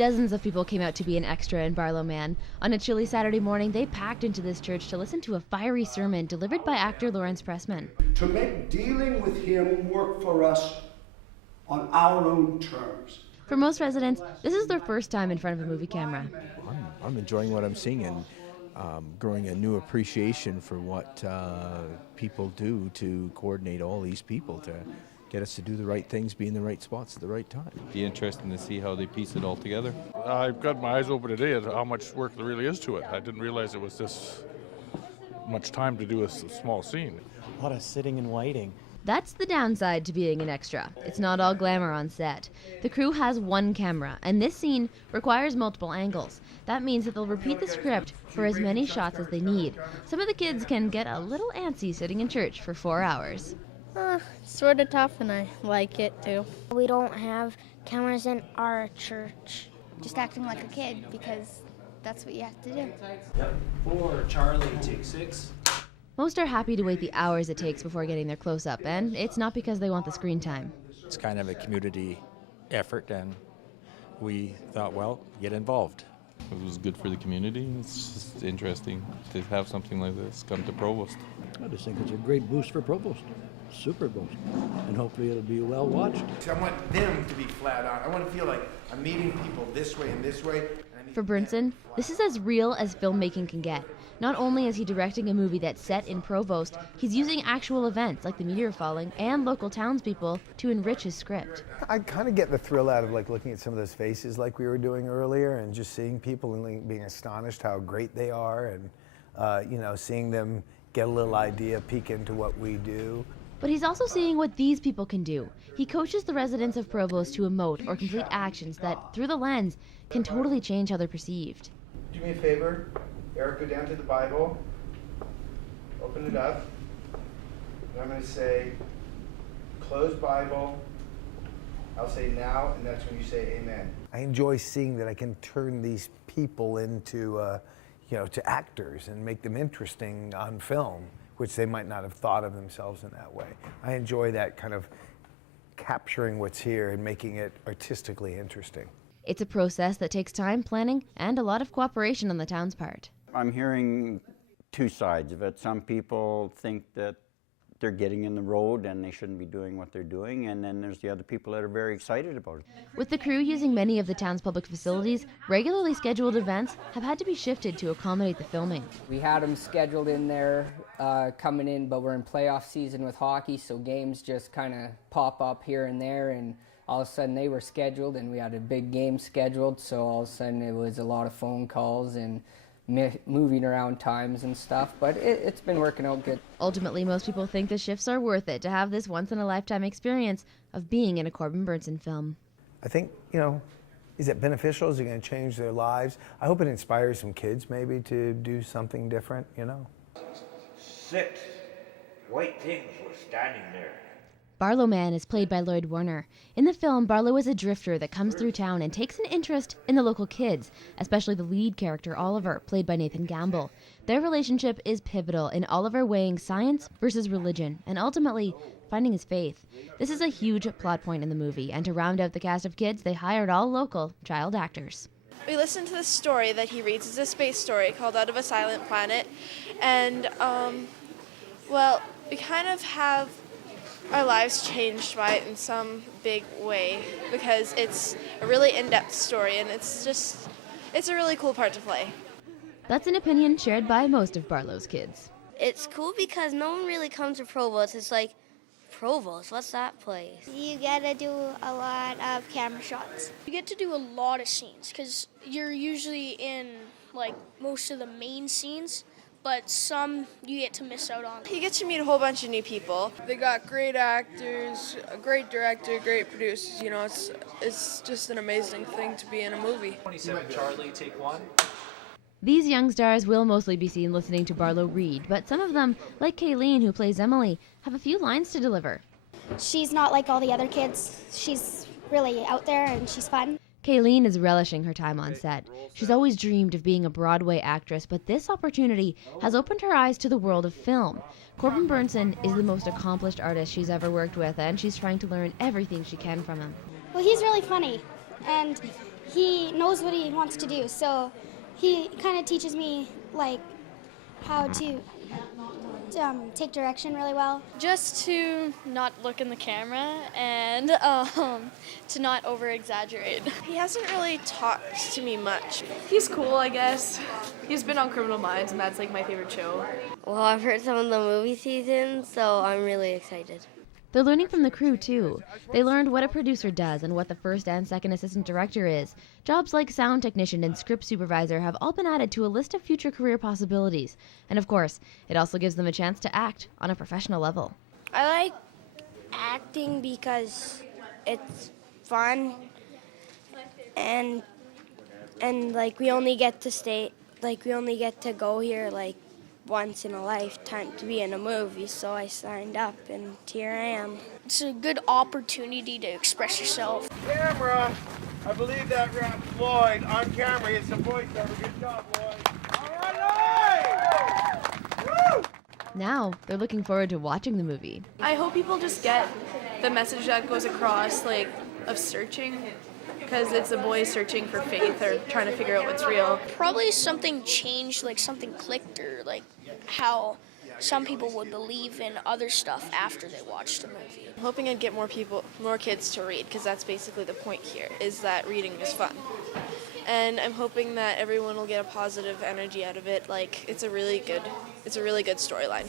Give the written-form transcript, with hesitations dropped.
Dozens of people came out to be an extra in Barlowe Mann. On a chilly Saturday morning, they packed into this church to listen to a fiery sermon delivered by actor Lawrence Pressman. To make dealing with him work for us on our own terms. For most residents, this is their first time in front of a movie camera. I'm enjoying what I'm seeing and growing a new appreciation for what people do to coordinate all these people to get us to do the right things, be in the right spots at the right time. Be interesting to see how they piece it all together. I've got my eyes open today at how much work there really is to it. I didn't realize it was this much time to do a small scene. A lot of sitting and waiting. That's the downside to being an extra. It's not all glamour on set. The crew has one camera, and this scene requires multiple angles. That means that they'll repeat the script for as many shots as they need. Some of the kids can get a little antsy sitting in church for 4 hours. Sort of tough, and I like it too. We don't have cameras in our church. Just acting like a kid, because that's what you have to do. Yep. 4, CHARLEE, take 6. Most are happy to wait the hours it takes before getting their close-up, and it's not because they want the screen time. It's kind of a community effort, and we thought, well, get involved. It was good for the community. It's just interesting to have something like this come to Provost. I just think it's a great boost for Provost. Super boost. And hopefully it'll be well watched. I want them to be flat on. I want to feel like I'm meeting people this way and this way. For BERNSEN, this is as real as filmmaking can get. Not only is he directing a movie that's set in Provost, he's using actual events like the meteor falling and local townspeople to enrich his script. I kind of get the thrill out of looking at some of those faces like we were doing earlier and just seeing people and being astonished how great they are and seeing them get a little idea, peek into what we do. But he's also seeing what these people can do. He coaches the residents of Provost to emote or complete actions that, through the lens, can totally change how they're perceived. Do me a favor, Eric, go down to the Bible, open it up, and I'm going to say, close Bible, I'll say now, and that's when you say amen. I enjoy seeing that I can turn these people into, to actors and make them interesting on film, which they might not have thought of themselves in that way. I enjoy that kind of capturing what's here and making it artistically interesting. It's a process that takes time, planning, and a lot of cooperation on the town's part. I'm hearing two sides of it. Some people think that they're getting in the road and they shouldn't be doing what they're doing, and then there's the other people that are very excited about it. With the crew using many of the town's public facilities, regularly scheduled events have had to be shifted to accommodate the filming. We had them scheduled in there coming in, but we're in playoff season with hockey, so games just kind of pop up here and there, and all of a sudden they were scheduled and we had a big game scheduled, so all of a sudden it was a lot of phone calls and moving around times and stuff, but it's been working out good. Ultimately, most people think the shifts are worth it to have this once-in-a-lifetime experience of being in a Corbin Bernsen film. I think, is it beneficial? Is it going to change their lives? I hope it inspires some kids maybe to do something different, 6 white things were standing there. Barlowe Mann is played by Lloyd Warner. In the film, Barlowe is a drifter that comes through town and takes an interest in the local kids, especially the lead character, Oliver, played by Nathan Gamble. Their relationship is pivotal in Oliver weighing science versus religion, and ultimately, finding his faith. This is a huge plot point in the movie, and to round out the cast of kids, they hired all local child actors. We listened to this story that he reads. It's a space story called Out of a Silent Planet, and, we kind of have our lives changed by it in some big way because it's a really in-depth story and it's a really cool part to play. That's an opinion shared by most of Barlowe's kids. It's cool because no one really comes to Provost. It's like, Provost, what's that place? You get to do a lot of camera shots. You get to do a lot of scenes because you're usually in most of the main scenes, but some you get to miss out on. You get to meet a whole bunch of new people. They got great actors, a great director, great producers. It's just an amazing thing to be in a movie. 27, CHARLEE, take 1. These young stars will mostly be seen listening to Barlowe read, but some of them, like KAYLENE, who plays Emily, have a few lines to deliver. She's not like all the other kids. She's really out there and she's fun. KAYLENE is relishing her time on set. She's always dreamed of being a Broadway actress, but this opportunity has opened her eyes to the world of film. Corbin Bernsen is the most accomplished artist she's ever worked with, and she's trying to learn everything she can from him. Well, he's really funny, and he knows what he wants to do, so he kind of teaches me like how to take direction really well. Just to not look in the camera and to not over-exaggerate. He hasn't really talked to me much. He's cool, I guess. He's been on Criminal Minds, and that's like my favorite show. Well, I've heard some of the movie seasons, so I'm really excited. They're learning from the crew, too. They learned what a producer does and what the first and second assistant director is. Jobs like sound technician and script supervisor have all been added to a list of future career possibilities. And of course, it also gives them a chance to act on a professional level. I like acting because it's fun, and like we only get to go here like once in a lifetime to be in a movie, so I signed up and here I am. It's a good opportunity to express yourself. Camera! I believe that wraps Lloyd on camera. It's a voiceover. Good job, Lloyd. All right, Lloyd! Woo! Now, they're looking forward to watching the movie. I hope people just get the message that goes across, like, of searching, because it's a boy searching for faith or trying to figure out what's real. Probably something changed, like something clicked, or like how some people would believe in other stuff after they watched the movie. I'm hoping I'd get more kids to read, because that's basically the point here, is that reading is fun. And I'm hoping that everyone will get a positive energy out of it. Like, it's a really good storyline.